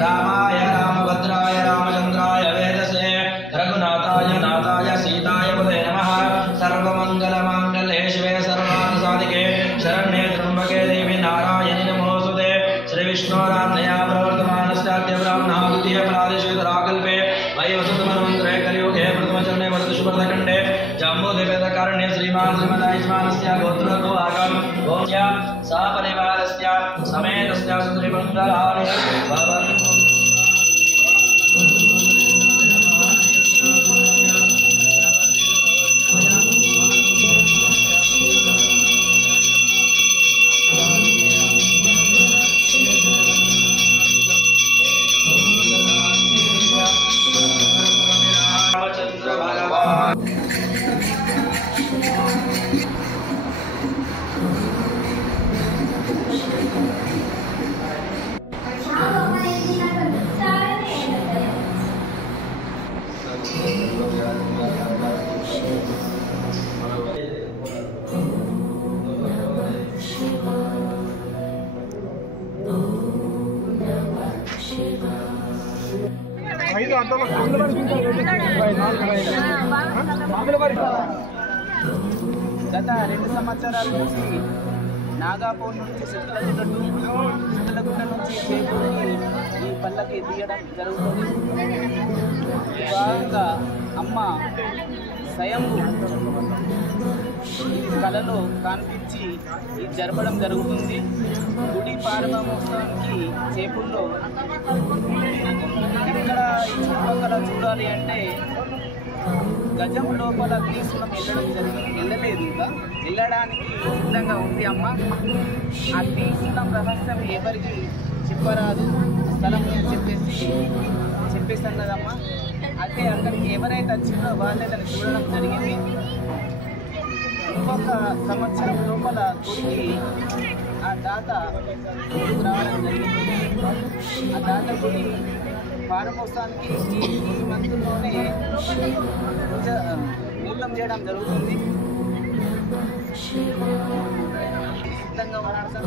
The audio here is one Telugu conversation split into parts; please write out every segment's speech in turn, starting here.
रामाय रामभद्राय रामचंद्राय वेदसे रघुनाथाय नाथाय सीताय पते नमः। सर्वमंगलमांगल्ये शिवे सर्वार्थसाधिके शरण्ये त्र्यंबके देवी नारायणि नमोस्तुते। श्री विष्णोराधनया प्रवर्तमानस्याद्य ब्राह्मणः द्वितीय प्रादेशिकराकल्पे वैवस्वतमन्वन्तरे कलियुगे प्रथमचरणे वर्तशुभर्धखण्डे जम्बूद्वीपकारण्ये श्रीमान् श्रीमदायजमानस्य गोत्रको आगम् ओम सा परिवारस्य समेतस्य श्रीमङ्गलाय भवन्तु। గత 2 సంవత్సరాల నుంచి నాగాపూర్ నుంచి సిద్ధలగుట్ట నుంచి చేకూరికి ఈ పల్లకి తీయడం జరుగుతుంది. ఈ భాగంగా అమ్మ స్వయంభూ ఈ కళలో కనిపించి ఇది జరపడం జరుగుతుంది. గుడి ప్రారంభోత్సవానికి చేపూర్లో ఇక్కడ ఈ చుట్టుపక్కల చూడాలి అంటే గజం లోపల తీసుకుని వెళ్ళలేదు. ఇంకా వెళ్ళడానికి సిద్ధంగా ఉంది అమ్మ. ఆ తీసుకున్న రహస్యం ఎవరికి చెప్పరాదు, స్థలం చెప్పేసి అన్నదమ్మ. అయితే అక్కడికి ఎవరైతే వచ్చిందో వాళ్ళే దాన్ని చూడడం జరిగింది. ఇంకొక సంవత్సరం లోపల గుడికి ఆ దాత గుడికి రావడం జరిగింది. ఆ దాత గుడి ప్రారంభోత్సవానికి ఈ మంత్రుల్లోనే ముహూర్తం చేయడం జరుగుతుంది. సిద్ధంగా ఉన్నాడు సార్.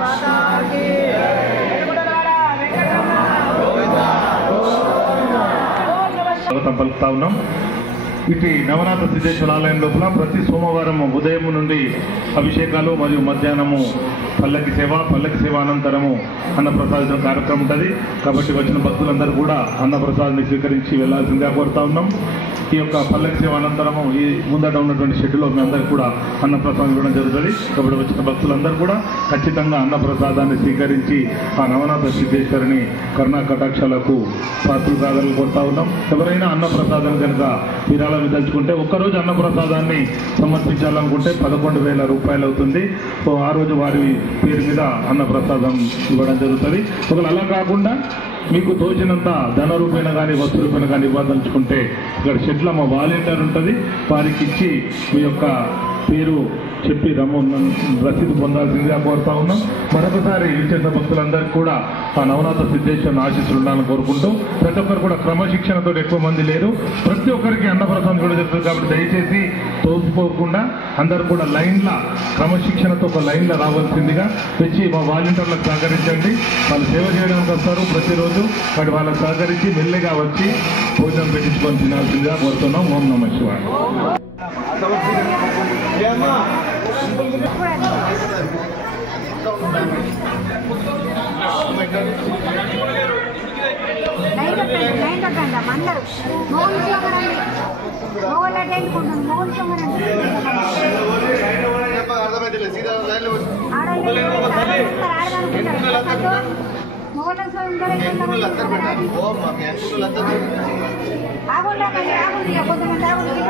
माता की స్వాగతం పలుకుతా ఉన్నాం. ఇటు నవనాథ సిద్ధేశ్వర ఆలయం లోపల ప్రతి సోమవారం ఉదయం నుండి అభిషేకాలు మరియు మధ్యాహ్నము పల్లకి సేవ అనంతరము అన్నప్రసాదం కార్యక్రమం ఉంటుంది. కాబట్టి వచ్చిన భక్తులందరూ కూడా అన్నప్రసాదాన్ని స్వీకరించి వెళ్లాల్సిందిగా కోరుతా ఉన్నాం. ఈ యొక్క పల్లకి సేవ అనంతరము ఈ ముందట ఉన్నటువంటి షెడ్యూల్లో మీ అందరికీ కూడా అన్నప్రసాదం ఇవ్వడం జరుగుతుంది. కాబట్టి వచ్చిన భక్తులందరూ కూడా ఖచ్చితంగా అన్నప్రసాదాన్ని స్వీకరించి ఆ నవనాథ సిద్ధేశ్వరుని కరుణా కటాక్షాలకు పాత్రలు కాదని కోరుతా ఉన్నాం. ఎవరైనా అన్నప్రసాదం కనుక విరాళం దలుచుకుంటే ఒక్కరోజు అన్నప్రసాదాన్ని సమర్పించాలనుకుంటే 11,000 రూపాయలు అవుతుంది. సో ఆ రోజు వారి పేరు మీద అన్నప్రసాదం ఇవ్వడం జరుగుతుంది. ఒకవేళ అలా కాకుండా మీకు తోచినంత ధన రూపేణ కానీ వస్తు రూపేణ కానీ ఇవ్వదలుచుకుంటే ఇక్కడ షెడ్లో మా వాలంటీర్ ఉంటుంది, వారికి ఇచ్చి మీ యొక్క పేరు చెప్పి రసీదు పొందాల్సిందిగా కోరుతా ఉన్నాం. మరొకసారి ఇచ్చేసిన భక్తులందరికీ కూడా ఆ నవనాథ సిద్ధేశ్వరుని ఆశీస్సులు ఉండాలని కోరుకుంటూ ప్రతి ఒక్కరు కూడా క్రమశిక్షణతో ఎక్కువ మంది లేరు, ప్రతి ఒక్కరికి అన్నప్రసాదం కూడా జరుగుతుంది. కాబట్టి దయచేసి తోసిపోకుండా అందరూ కూడా లైన్ల క్రమశిక్షణతో ఒక లైన్లో రావాల్సిందిగా తెచ్చి మా వాలంటీర్లకు సహకరించండి. వాళ్ళు సేవ చేయడానికి వస్తారు ప్రతిరోజు, వాటి వాళ్ళకు సహకరించి మెల్లిగా వచ్చి భోజనం పెట్టించుకొని తినాల్సిందిగా కోరుతున్నాం. ఓం నమః శివాయ. అందరూ మోహన్ సోమరండి మోహన్ అటెండుకుంటాను మోహన్ సోమరండి మోహన్ ఆగుండకండి ఆగుంది కొంతమంది ఆగుంది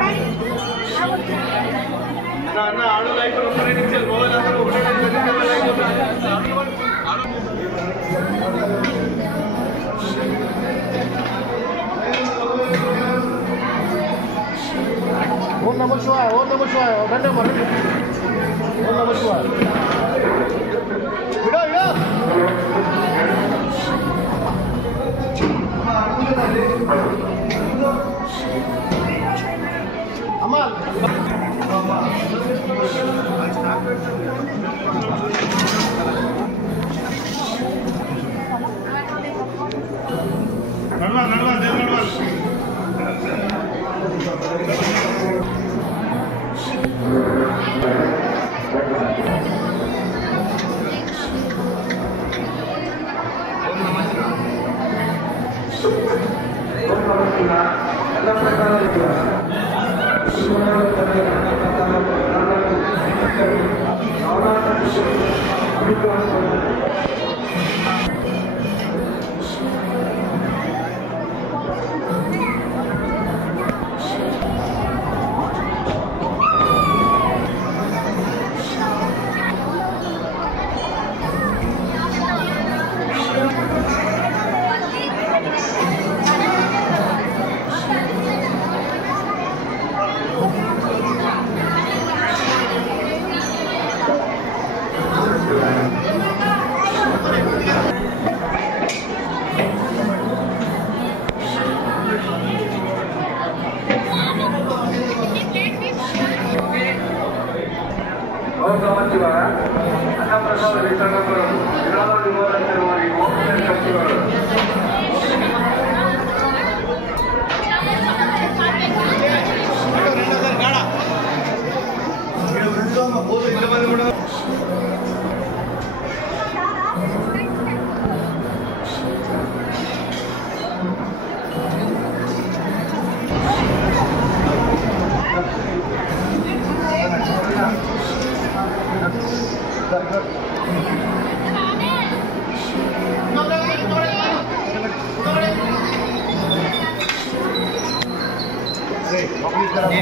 ఓం నమః శివాయ. ఓం నమః శివాయ. రండి అమ్మ రండి. ఓం నమః శివాయ. ఇడో ఇడో అమ్మా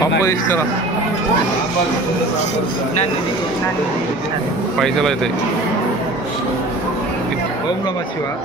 పప్పు తీసుకురా, పైసలు అవుతాయి. ఓం నమః శివాయ.